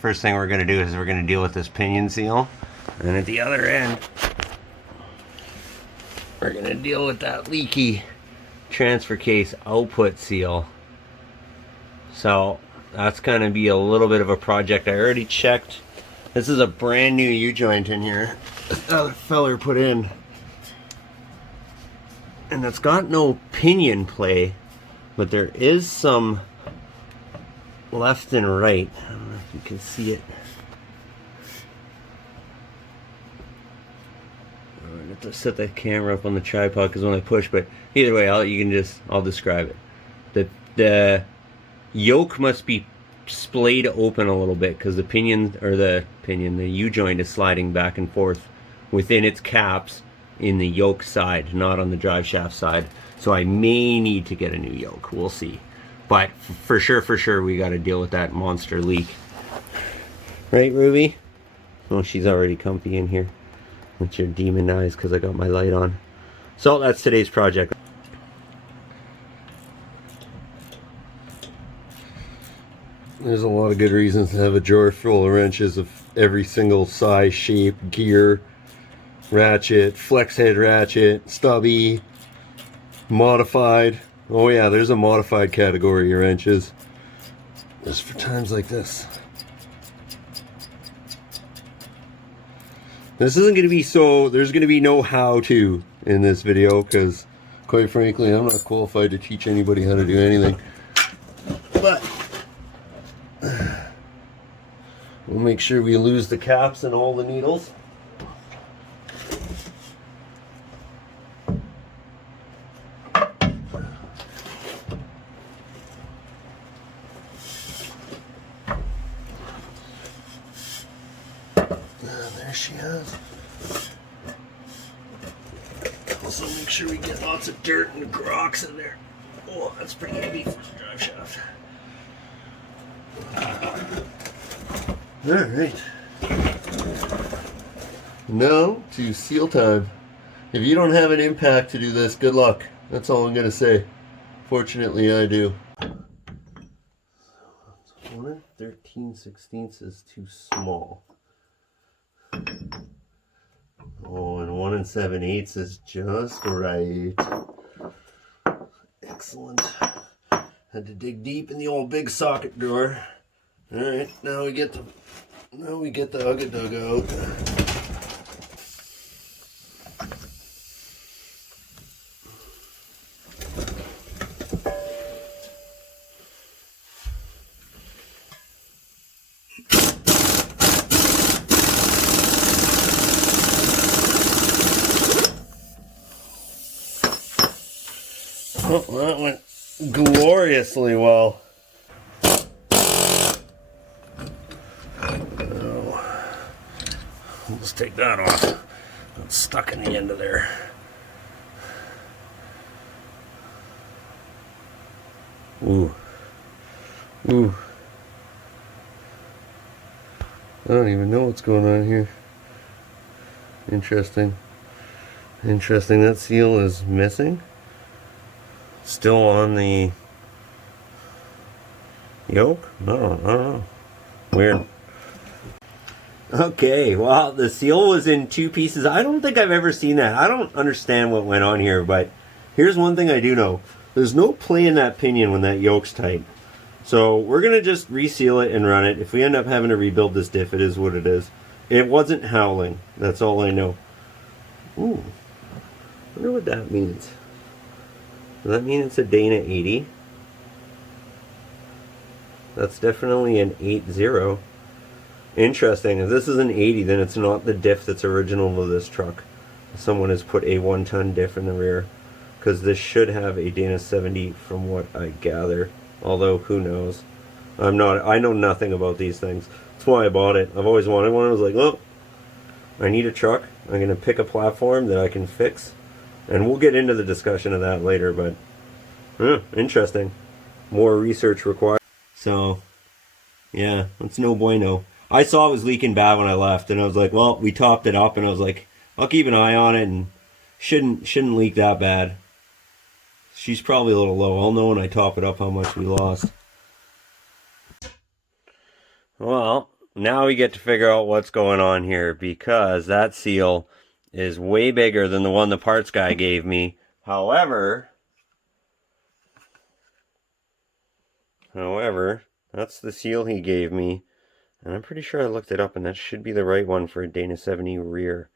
First thing we're going to do is we're going to deal with this pinion seal. And at the other end, we're going to deal with that leaky transfer case output seal. So that's going to be a little bit of a project. I already checked. This is a brand new U-joint in here that the feller put in. And it's got no pinion play, but there is some left and right. I don't know if you can see it. I have to set the camera up on the tripod because when I push, but either way, I'll describe it. The yoke must be splayed open a little bit because the U-joint is sliding back and forth within its caps in the yoke side, not on the drive shaft side. So I may need to get a new yoke. We'll see. But for sure, we got to deal with that monster leak. Right, Ruby? Oh, she's already comfy in here with your demon eyes because I got my light on. So that's today's project. There's a lot of good reasons to have a drawer full of wrenches of every single size, shape, gear, ratchet, flex head ratchet, stubby, modified. Oh yeah, there's a modified category of wrenches. Just for times like this. This isn't going to be there's going to be no how-to in this video because, quite frankly, I'm not qualified to teach anybody how to do anything. But we'll make sure we lose the caps and all the needles. There she is. Also make sure we get lots of dirt and rocks in there. Oh, that's pretty heavy for the drive shaft. Alright. Now to seal time. If you don't have an impact to do this, good luck. That's all I'm going to say. Fortunately, I do. 1 13/16 is too small. Oh, and 1 7/8 is just right. Excellent. Had to dig deep in the old big socket drawer. All right, now we get the Ugga-Dugga out. Oh, that went gloriously well. Oh, let's take that off. It's stuck in the end of there. Ooh. Ooh. I don't even know what's going on here. Interesting. Interesting. That seal is missing. Still on the yoke? No, I don't know. Weird. Okay, well, the seal was in 2 pieces. I don't think I've ever seen that. I don't understand what went on here, but here's one thing I do know. There's no play in that pinion when that yoke's tight. So we're going to just reseal it and run it. If we end up having to rebuild this diff, it is what it is. It wasn't howling. That's all I know. Ooh. I wonder what that means. Does that mean it's a Dana 80? That's definitely an 80. Interesting. If this is an 80, then it's not the diff that's original to this truck. Someone has put a 1-ton diff in the rear. Because this should have a Dana 70 from what I gather. Although, who knows? I know nothing about these things. That's why I bought it. I've always wanted one. I was like, oh, I need a truck. I'm going to pick a platform that I can fix. And we'll get into the discussion of that later, but interesting. More research required. So, yeah, it's no bueno. I saw it was leaking bad when I left, and I was like, well, we topped it up, and I was like, I'll keep an eye on it, and shouldn't leak that bad. She's probably a little low. I'll know when I top it up how much we lost. Well, now we get to figure out what's going on here, because that seal is way bigger than the one the parts guy gave me. However, that's the seal he gave me. And I'm pretty sure I looked it up, and that should be the right one for a Dana 70 rear.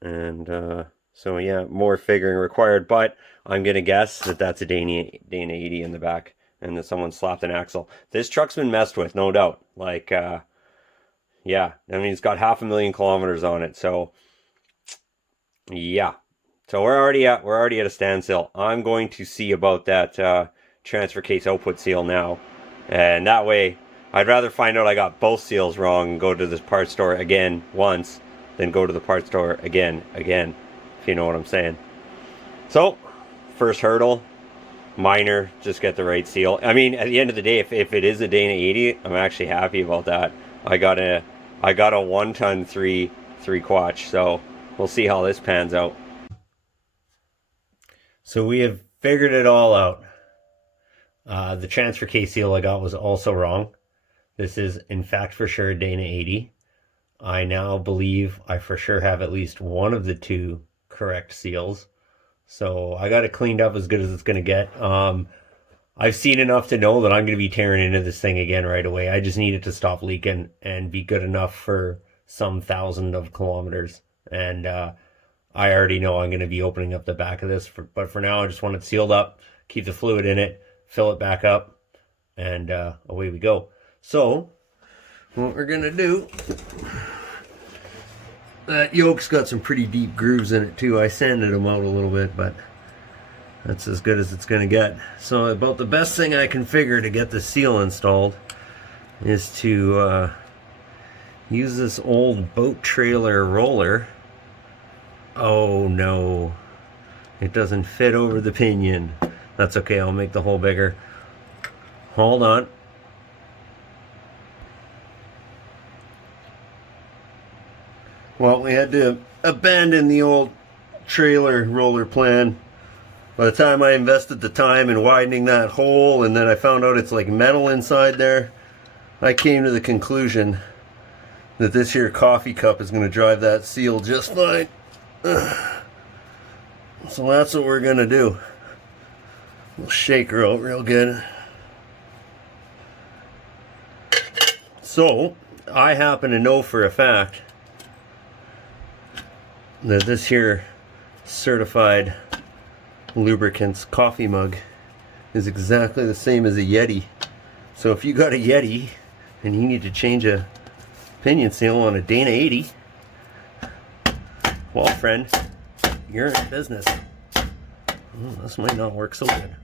And so yeah, more figuring required, but I'm going to guess that that's a Dana 80 in the back, and that someone slapped an axle. This truck's been messed with, no doubt. Like, yeah, I mean, it's got 500,000 kilometers on it, so yeah. So we're already at a standstill. I'm going to see about that transfer case output seal now, and that way, I'd rather find out I got both seals wrong and go to this parts store again once than go to the parts store again, if you know what I'm saying. So, first hurdle, minor, just get the right seal. I mean, at the end of the day, if it is a Dana 80, I'm actually happy about that. I got a 1-ton 3 quatch, so we'll see how this pans out. So we have figured it all out. The transfer case seal I got was also wrong. This is, in fact, for sure a Dana 80. I now believe I for sure have at least one of the two correct seals. So I got it cleaned up as good as it's going to get. I've seen enough to know that I'm going to be tearing into this thing again right away. I just need it to stop leaking and be good enough for some thousand of kilometers. And I already know I'm going to be opening up the back of this. But for now, I just want it sealed up, keep the fluid in it, fill it back up, and away we go. So, what we're going to do, that yoke's got some pretty deep grooves in it too. I sanded them out a little bit, but that's as good as it's going to get. So about the best thing I can figure to get the seal installed is to use this old boat trailer roller. Oh no, it doesn't fit over the pinion. That's okay, I'll make the hole bigger. Hold on. Well, we had to abandon the old trailer roller plan. By the time I invested the time in widening that hole, and then I found out it's like metal inside there, I came to the conclusion that this here coffee cup is going to drive that seal just fine. So that's what we're going to do. We'll shake her out real good. So, I happen to know for a fact that this here certified lubricants coffee mug is exactly the same as a Yeti. So if you got a Yeti and you need to change a pinion seal on a Dana 80, well, friend, you're in business. Oh, this might not work so good.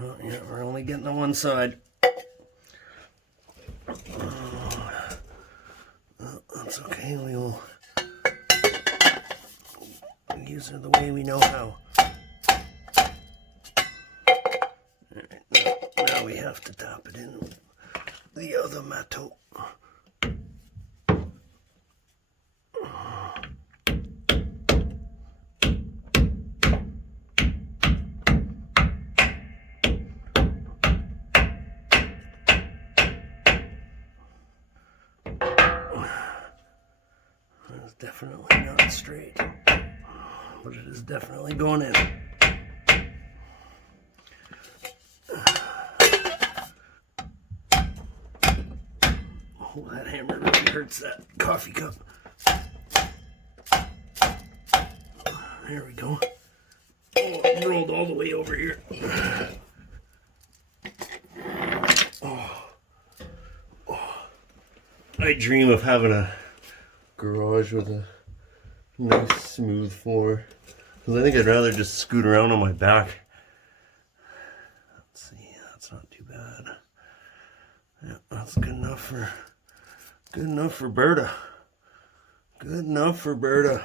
Oh, yeah, we're only getting the one side. That's okay, we will use it the way we know how. Alright, now we have to tap it in with the other metal. It's definitely not straight, but it is definitely going in. Oh, that hammer really hurts that coffee cup. There we go. Oh, it rolled all the way over here. I dream of having a garage with a nice smooth floor, because I think I'd rather just scoot around on my back. Let's see, that's not too bad. Yeah, that's good enough for Berta. Good enough for Berta.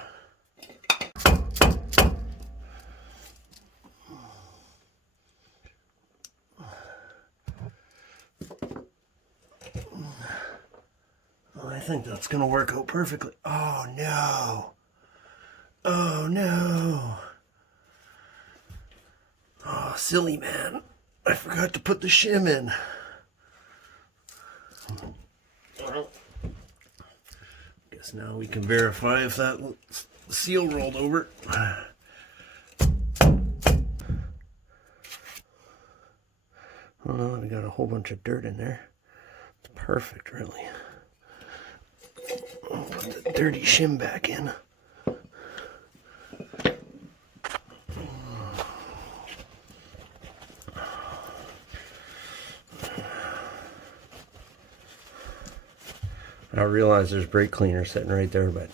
I think that's gonna work out perfectly. Oh no. Oh no. Oh, silly man. I forgot to put the shim in. Well, guess now we can verify if that seal rolled over. Oh, we got a whole bunch of dirt in there. It's perfect, really. I'll put the dirty shim back in. I realize there's brake cleaner sitting right there, but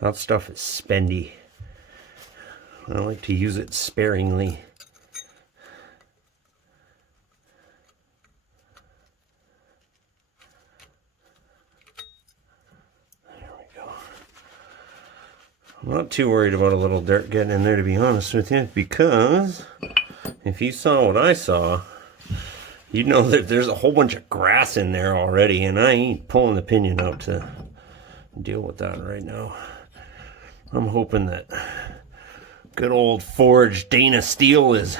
that stuff is spendy. I like to use it sparingly. There we go. I'm not too worried about a little dirt getting in there, to be honest with you, because if you saw what I saw, you'd know that there's a whole bunch of grass in there already, and I ain't pulling the pinion out to deal with that right now. I'm hoping that good old forged Dana steel is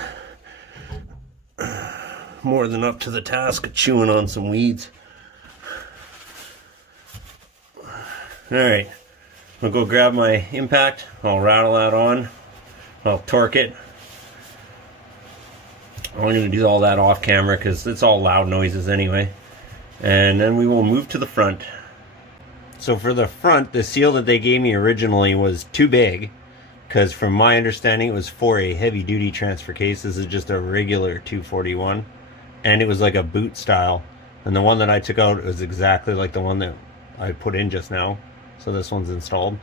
more than up to the task of chewing on some weeds. Alright, I'll go grab my impact, I'll rattle that on, I'll torque it. I'm going to do all that off camera because it's all loud noises anyway. And then we will move to the front. So for the front, the seal that they gave me originally was too big, because from my understanding it was for a heavy duty transfer case. This is just a regular 241, and it was like a boot style, and the one that I took out was exactly like the one that I put in just now. So this one's installed,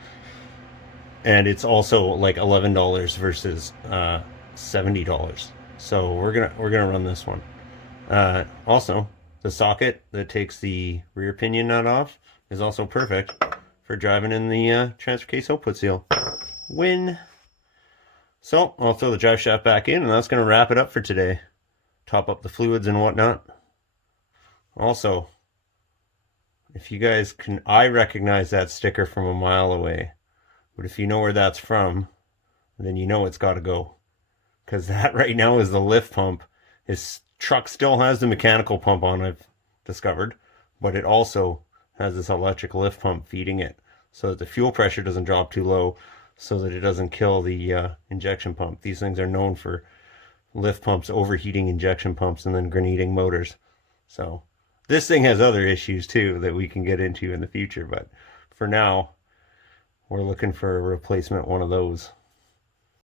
and it's also like $11 versus $70. So we're gonna run this one. Also, the socket that takes the rear pinion nut off is also perfect for driving in the transfer case output seal. Win. So I'll throw the drive shaft back in, and that's gonna wrap it up for today. Top up the fluids and whatnot. Also, if you guys can, I recognize that sticker from a mile away, but if you know where that's from, then you know it's got to go. Because that right now is the lift pump. His truck still has the mechanical pump on, I've discovered, but it also has this electric lift pump feeding it so that the fuel pressure doesn't drop too low, so that it doesn't kill the injection pump. These things are known for lift pumps overheating injection pumps and then grenading motors. So this thing has other issues too that we can get into in the future, but for now we're looking for a replacement one of those.